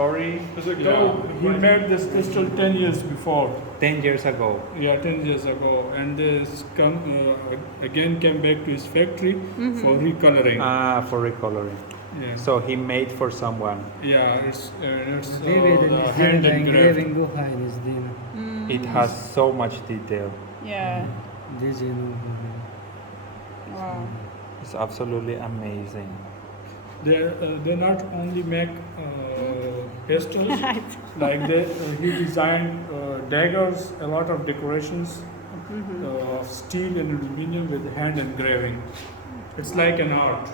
story. He made this pistol 10 years before. 10 years ago. Yeah, 10 years ago, and this again came back to his factory for recoloring. For recoloring. Yeah. So he made for someone. Yeah, it's the hand engraved. behind is the It has so much detail. Yeah. this Wow. It's absolutely amazing. They not only make pistols, like he designed daggers, a lot of decorations of steel and aluminum with hand engraving. It's like an artist.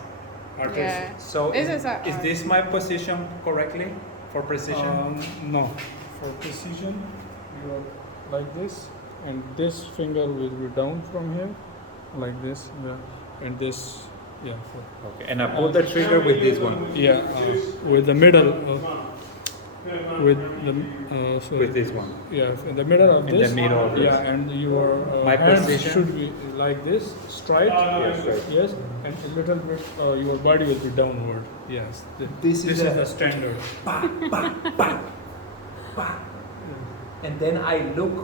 Yeah. So This is is a- this my position correctly for precision? No, for precision, you are like this, and this finger will be down from here, like this, and this, yeah. Okay, and I pull the trigger with this one. Yeah, with the middle, with the With this one. yeah, in the middle of In this. the middle of this. Yeah, and your My hands position? should be like this, straight. Yes, right. Yes, and a little bit, your body will be downward. Yes, This this is is a- the standard. And then I look,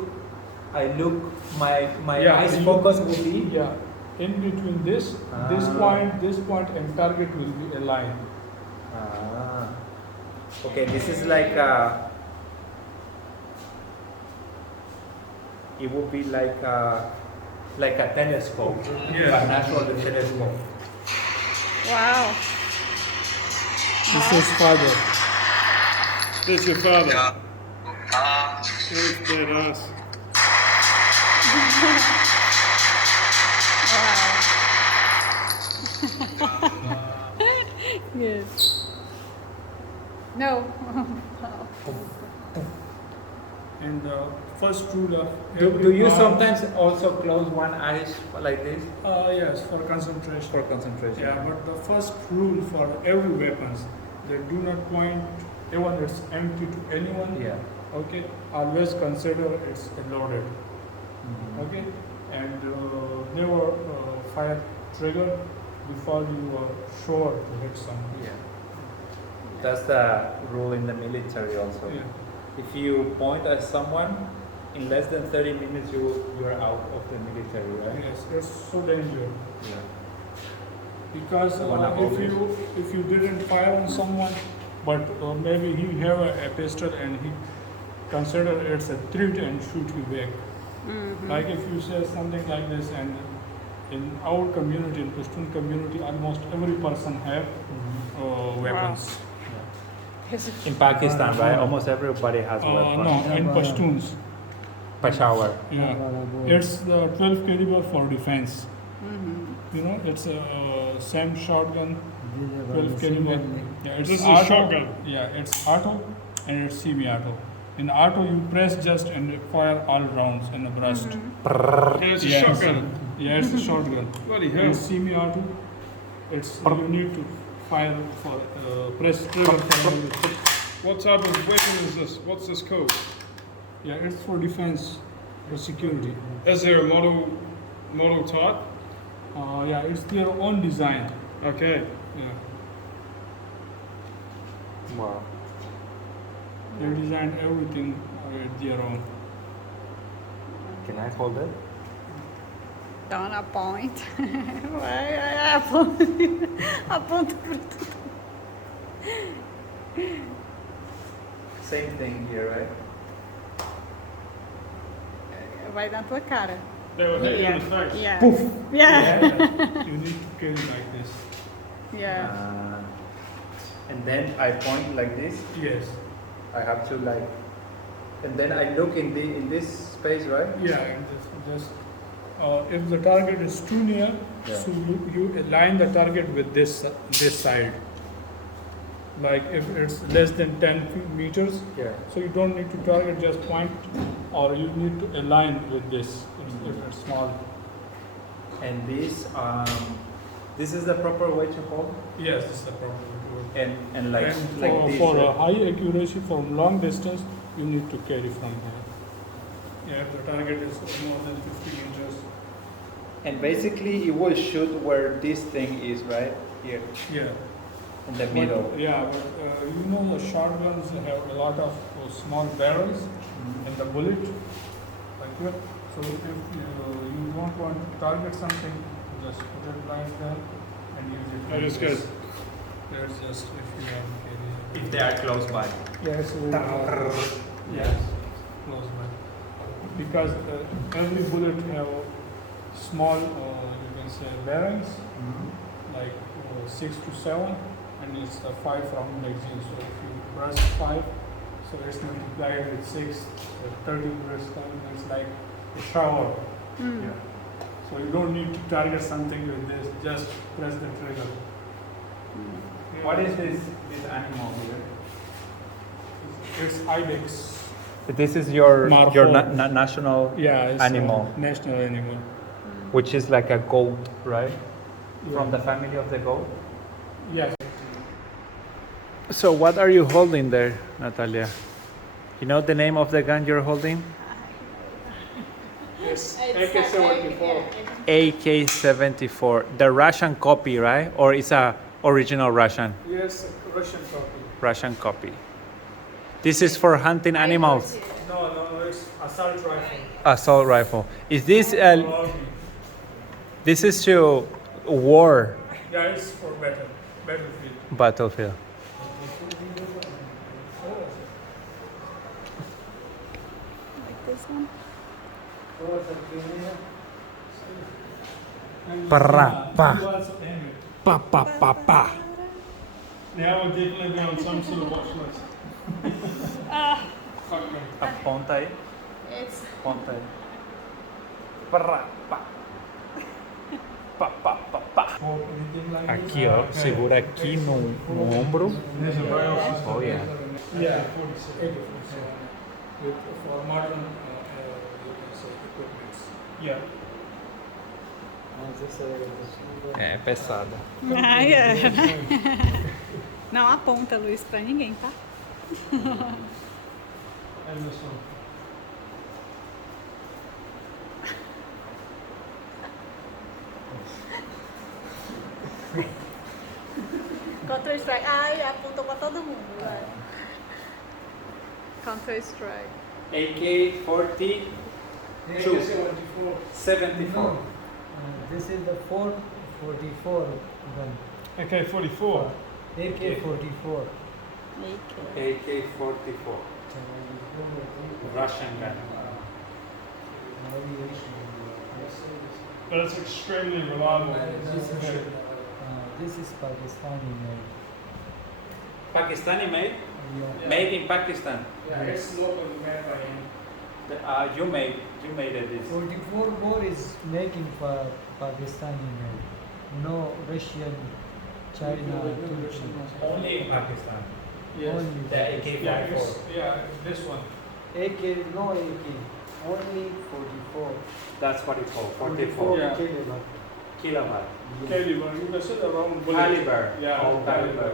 my Yeah, eyes you- focus will be. Yeah, in between this point, and target will be aligned. Ah. Okay, this is like it would be like a telescope. Yeah. But not for the telescope. Wow. This is father. This is your father. It's badass. Yes. No. And the first rule of Do you art- sometimes also close one eyes like this Yes, for concentration. for concentration? Yeah, but the first rule for every weapons, they do not point even it's empty to anyone. Yeah. Okay, always consider it's loaded. Mhm. Okay, and never fire trigger before you are sure to hit someone. Yeah. That's the rule in the military also. Yeah. If you point at someone, in less than 30 minutes you're out of the military, right? Yes, it's so dangerous Yeah. because Wanna hold it. if you didn't fire on someone, but maybe he have a pistol and he consider it's a threat and shoot you back. Like if you say something like this, and in our community, in Pashtun community, almost every person have weapons. In Pakistan, right? Almost everybody has a weapon. No, in Pashtuns. Peshawar. Yeah, it's the 12 caliber for defense. You know, it's a same shotgun, 12 caliber. Yeah, it's This is auto. shotgun. Yeah, it's auto and it's semi-auto. In auto, you press just and fire all rounds in the breast. It's a Yes. shotgun. Yeah, it's a shotgun. Bloody And hell. semi-auto, it's you need to fire for press trigger for every. What type of weapon is this? What's this called? Yeah, it's for defense, for security. Is there a model type? Yeah, it's their own design. Okay. Yeah, Wow. they design everything at their own. Can I hold it? Don't point. Aponta para tudo. Same thing here, right? Vai na tua cara. They will hit you in the face. Yeah. Poof. Yeah. You need to carry like this. Yeah. And then I point like this. Yes. I have to like, and then I look in this space, right? Yeah, and just if the target is too near, Yeah. so you align the target with this side. Like if it's less than 10 meters, Yeah. so you don't need to target, just point, or you need to align with this if it's small. And this is the proper way to hold. Yes, it's the problem. And like And like for, this. for a right? high accuracy from long distance, you need to carry from here. Yeah, if the target is more than 50 meters. And basically, it will shoot where this thing is, right here. Yeah. in the middle. Yeah, but you know the shotguns have a lot of small barrels in the bullet, like that. So if you don't want to target something, just put it right there and use it. That like is this. good. There's just if you have carry. If they are close by. Yes, yes, close by. Because every bullet have small, you can say barrels, like 6 to 7, and it's the 5 round magazine. So if you press 5, so it's multiplied with 6, so 30 bullets coming. It's like a shower. Yeah. So you don't need to target something with this. Just press the trigger. What is this animal here? It's ibex. This is your Marfo. national Yeah, it's animal, a national animal. which is like a goat, right? From Yeah. the family of the goat. Yes. So what are you holding there, Natalia? You know the name of the gun you're holding? It's AK-74. AK-74, the Russian copy, right? Or it's a original Russian Yes, Russian copy. Russian copy. This is for hunting animals. No, it's assault rifle. Assault rifle. Is this Army. this is to war Yeah, it's for battlefield. battlefield? Like this one. Parra, pa. You also aim it. Pa pa pa pa. Now we'll definitely be on some sort of watch list. Fuck me. Aponta aí. It's Aponta aí. Parra, pa. Pa pa pa pa. Or anything like Aqui, ó, segura aqui no ombro. There's a rail system. Oh yeah. Yeah, AK-47. With for modern you can say equipments. Yeah. É pesada. Ah, é. Não aponta, Luiz, pra ninguém, tá? And this one. Counter Strike. Ai, apontou pra todo mundo, vai. Counter Strike. AK-40 AK-74. 74. This is the 444 gun. AK-44. AK-44. AK-44. Russian gun. But it's extremely reliable. This is Pakistani made. Pakistani made? Yeah. Made in Pakistan. Yeah, it's local made by him. You made this. 44 bore is making for Pakistani made. No Russian, China, Turkey. Only in Pakistan. Yes. Only The AK-44. Yeah, this one. AK, no AK. Only 44. That's what it's called. 44 Yeah. kilowatt. kilowatt. Yeah. Caliber. You can say the round bullet. Caliber. Yeah. Oh, caliber.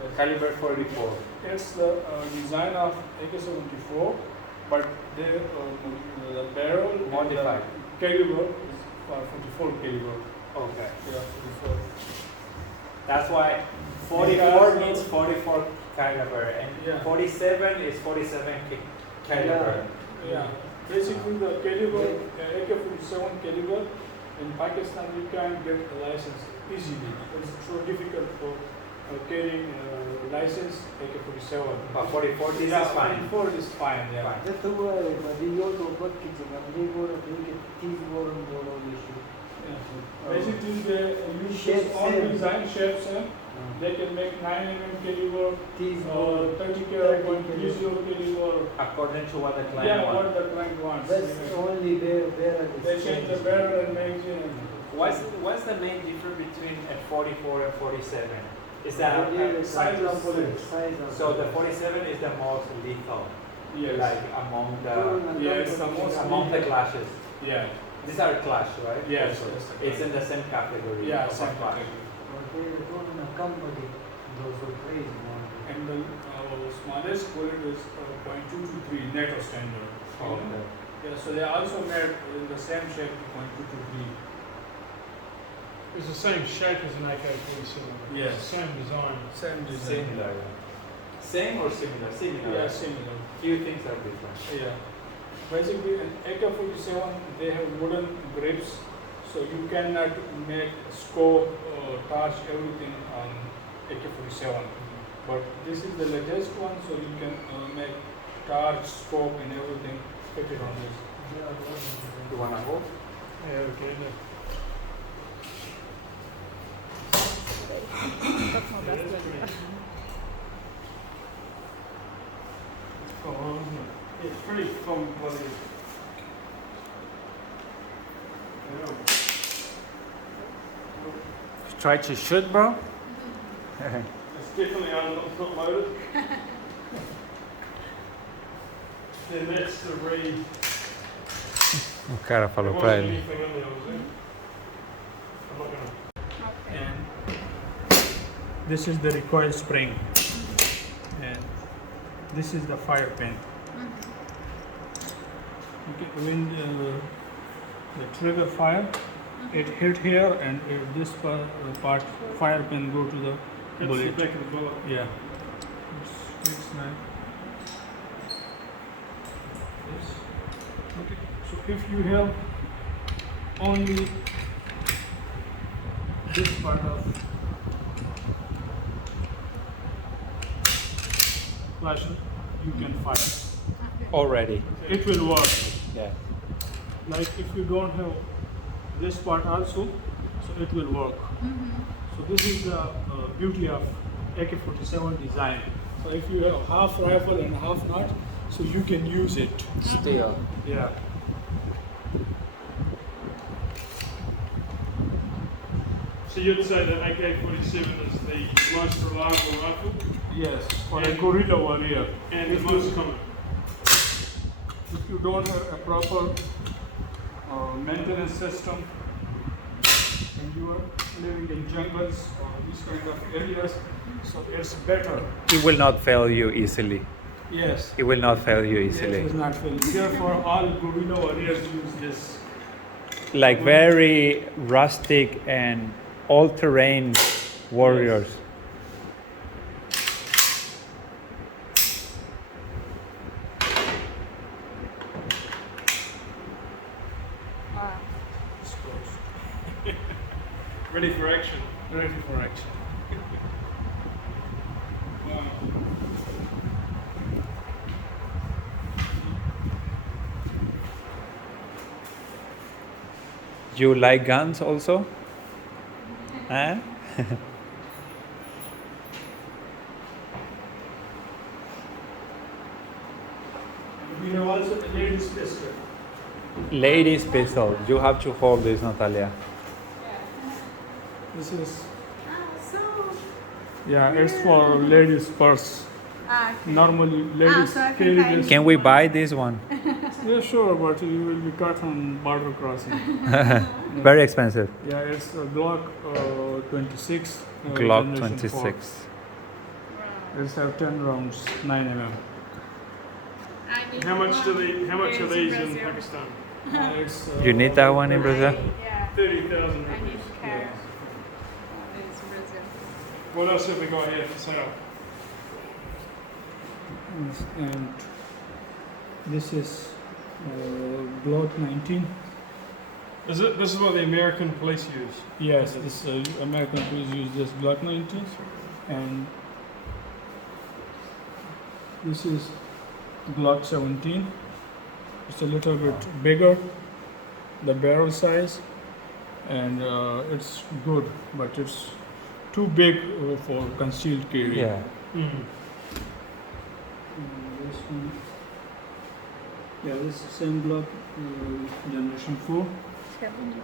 Yes. Caliber 44. It's the design of AK-74, but the barrel and Modified. the caliber is for 44 caliber. Okay. Yeah, 44. That's why 44 means 44 caliber, and Yeah. 47 is 47 caliber. Yeah. Basically, the caliber AK-47 caliber in Pakistan, you can get a license easily. It's so difficult for carrying license AK-47. But 44 this Yeah, is fine. 44 is fine. Yeah. Fine. The two video to put kitchen. They go to make it teeth more and more issue. Basically, they use Shape this own same. design shape same. They can make 9 mm caliber Teeth or more. 30 30 caliber caliber. According to what the client Yeah, what wants. the client wants. That's only barrel is They change the barrel and magazine. And What's the main difference between a 44 and 47? Is that size of bullet. Size of so the 47 is the most lethal, yes. like among the Yeah, it's the most among the lethal. clashes. Yeah. These are clash, right? Yes. It's in the same category. Yeah, of same clash. category. They don't in a company. Those who crazy man. And the smallest bullet is 0.223 NATO standard. Okay. Yeah, so they also made in the same shape 0.223. It's the same shape as an AK-47. Yeah. It's the same design. Same design. Similar. Same or similar? Similar. Yeah, similar. Few things are different. Yeah. Basically, an AK-47, they have wooden grips, so you cannot make scope, touch everything on AK-47. But this is the latest one, so you can make touch, scope, and everything fitted on this. You wanna hold? Yeah, okay. That's not best idea. Oh, isn't it? It's pretty fun, bloody. Yeah. Try to shoot, bro. It's definitely not loaded. Then that's the read. O cara There falou wasn't pra ele. anything in there, was there? I'm not gonna. Okay. And this is the recoil spring, and this is the fire pin. When the trigger fire, it hit here, and this part fire pin go to the That's the bullet. back of the bullet. Yeah. It's nice. Yes. Okay. So if you have only this part of flasher, you can fire. Already. It will work. Yeah. Like if you don't have this part also, so it will work. So this is the beauty of AK-47 design. So if you have half rifle and half nut, so you can use it. Still. Yeah. So you'd say that AK-47 is the most reliable rifle Yes, for a guerrilla warrior. and the If most you, common. if you don't have a proper maintenance system and you are living in jungles or these kind of areas, so it's better. It will not fail you easily. Yes. It will not fail you It easily. is not fail. Therefore, all guerrilla warriors use this. Like very rustic and all-terrain warriors. Wow. It's close. Ready for action. Ready for action. Wow. You like guns also? Huh? We have also a ladies pistol. Ladies pistol. You have to hold this, Natalia. This is So. yeah, it's for ladies purse. Okay. Normally, ladies so I can carry hide this. Can we buy this one? Yeah, sure, but you will be cut on border crossing. Very expensive. Yeah, it's a Glock 26. Glock generation 4. 26. Wow. It's have 10 rounds, 9 mm. I need How much are Here's these in Brazil. Pakistan? It's, You need that one in Brazil? Yeah. 30,000 I need rupees. cash. It's Brazil. What else have we got here for sale? And this is Glock 19. This is what the American police use. Yes, this American police use this Glock 19, and this is Glock 17. It's a little bit bigger, the barrel size, and it's good, but it's too big for concealed carry. Yeah. Mm. This one, yeah, this is the same Glock, generation 4.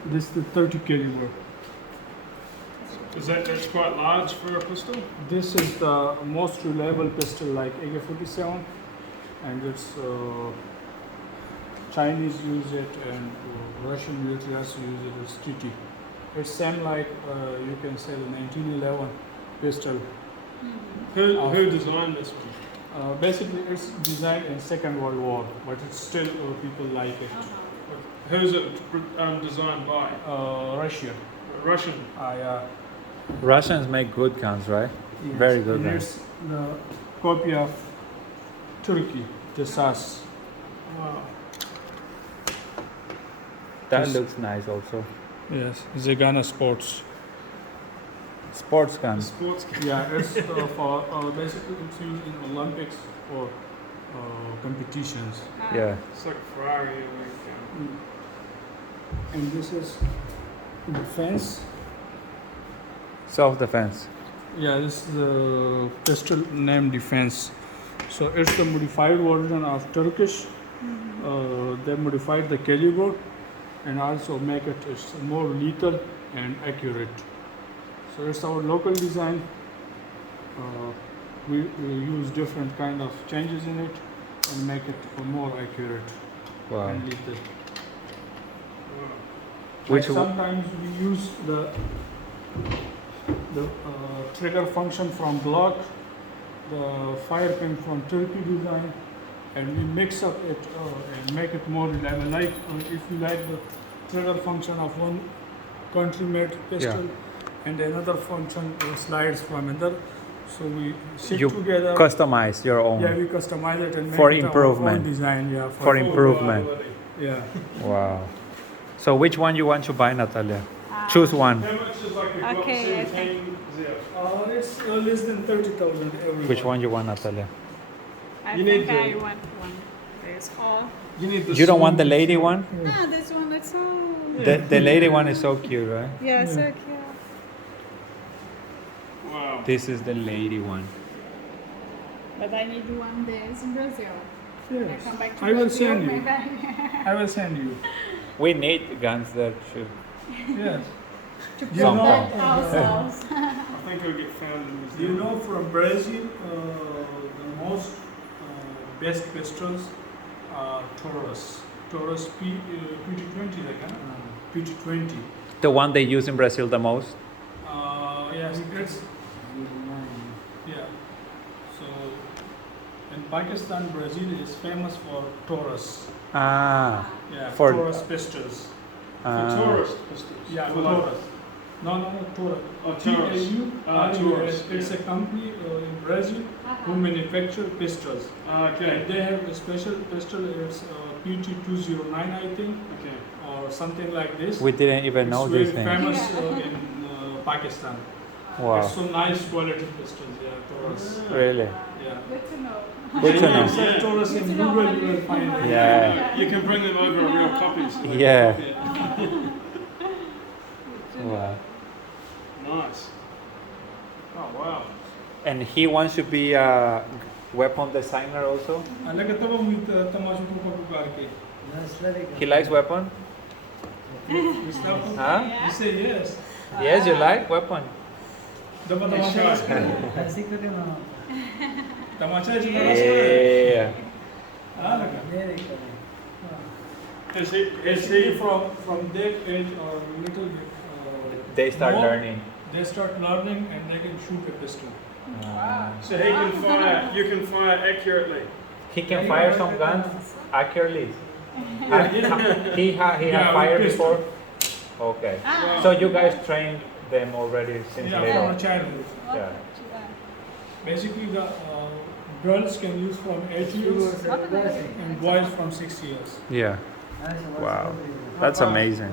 This is the 30 caliber. That's quite large for a pistol? This is the most reliable pistol like AK-47, and it's Chinese use it and Russian military also use it as TT. It's same like you can say the 1911 pistol. Who designed this one? Basically, it's designed in Second World War, but it's still people like it. Who's it designed by? Russia. Russian. Yeah. Russians make good guns, right? Yes. Very good And guns. it's the copy of Turkey, the SAS. Wow. That Yes. looks nice also. Yes, Zegana Sports. Sports gun. Sports. Yeah, it's for basically it's used in Olympics or competitions. Yeah. It's like a Ferrari. Like, And this is defense. Self-defense. Yeah, this is the pistol name defense. So it's the modified version of Turkish. They modified the caliber and also make it more lethal and accurate. So it's our local design. We use different kind of changes in it and make it more accurate Wow. and lethal. Which Like w- sometimes we use the trigger function from Glock, the fire pin from Turkey design, and we mix up it and make it more reliable. Like if you like the trigger function of one country-made pistol and another function slides from another, so we sit You together. customize your own. Yeah, we customize it and make For it improvement. our own design. Yeah, For improvement. Yeah. Wow. So which one you want to buy, Natalia? Choose one. How much is like a Glock Okay, I 17? It's less than 30,000 every Which one you want, Natalia? I You think need I the- want one. There's all. You need the You don't want the smooth- lady one? Ah, this one looks so. The lady one is so cute, right? Yeah, so cute. Wow. This is the lady one. But I need one this in Brazil. When I Yes. come back to I will Brazil, send you. maybe I- I will send you. We need guns there too. Yes. to You know- protect ourselves. I think I'll get found in Do you New know from Brazil, the most best pistols are Taurus. Taurus PT20, like, PT20. The one they use in Brazil the most? Yes, it's, yeah. So, in Pakistan, Brazil is famous for Taurus. Ah. Yeah, For- Taurus pistols. For tourist pistols. Yeah, For for like- Taurus. No, Taurus. Oh, Taurus. Taurus, It's a company in Brazil who manufacture pistols. Okay. And they have a special pistol, it's PT209, I think, Okay. or something like this. We didn't even know it's these very things. famous Yeah. in Pakistan. Wow. It's so nice quality pistols, yeah, Taurus. Really? Yeah. Good to know. Good to know. Search Taurus in Google, you will find it. Yeah. You can bring them over in real copies. Yeah. Wow. Nice. Oh wow. And he wants to be a weapon designer also? Like a taba with tamashu ko pukar ke. That's very good. He likes weapon? Mustafa, Huh? you say yes. Yes, you like weapon? Daba tamasha. ऐसे करे ना Tamasha is very Yeah. Ah, laka. मेरे करे Is he? Basically from that age or little bit, They start more, learning. They start learning and they can shoot a pistol. So he can fire. You can fire accurately. He can fire some guns accurately. He Yeah, had with fired pistol. before? Okay. Ah, So you guys trained them already since Yeah, from little? a childhood. Yeah. Basically, the girls can use from 8 years That's and boys from 6 years. Yeah. Wow. That's amazing.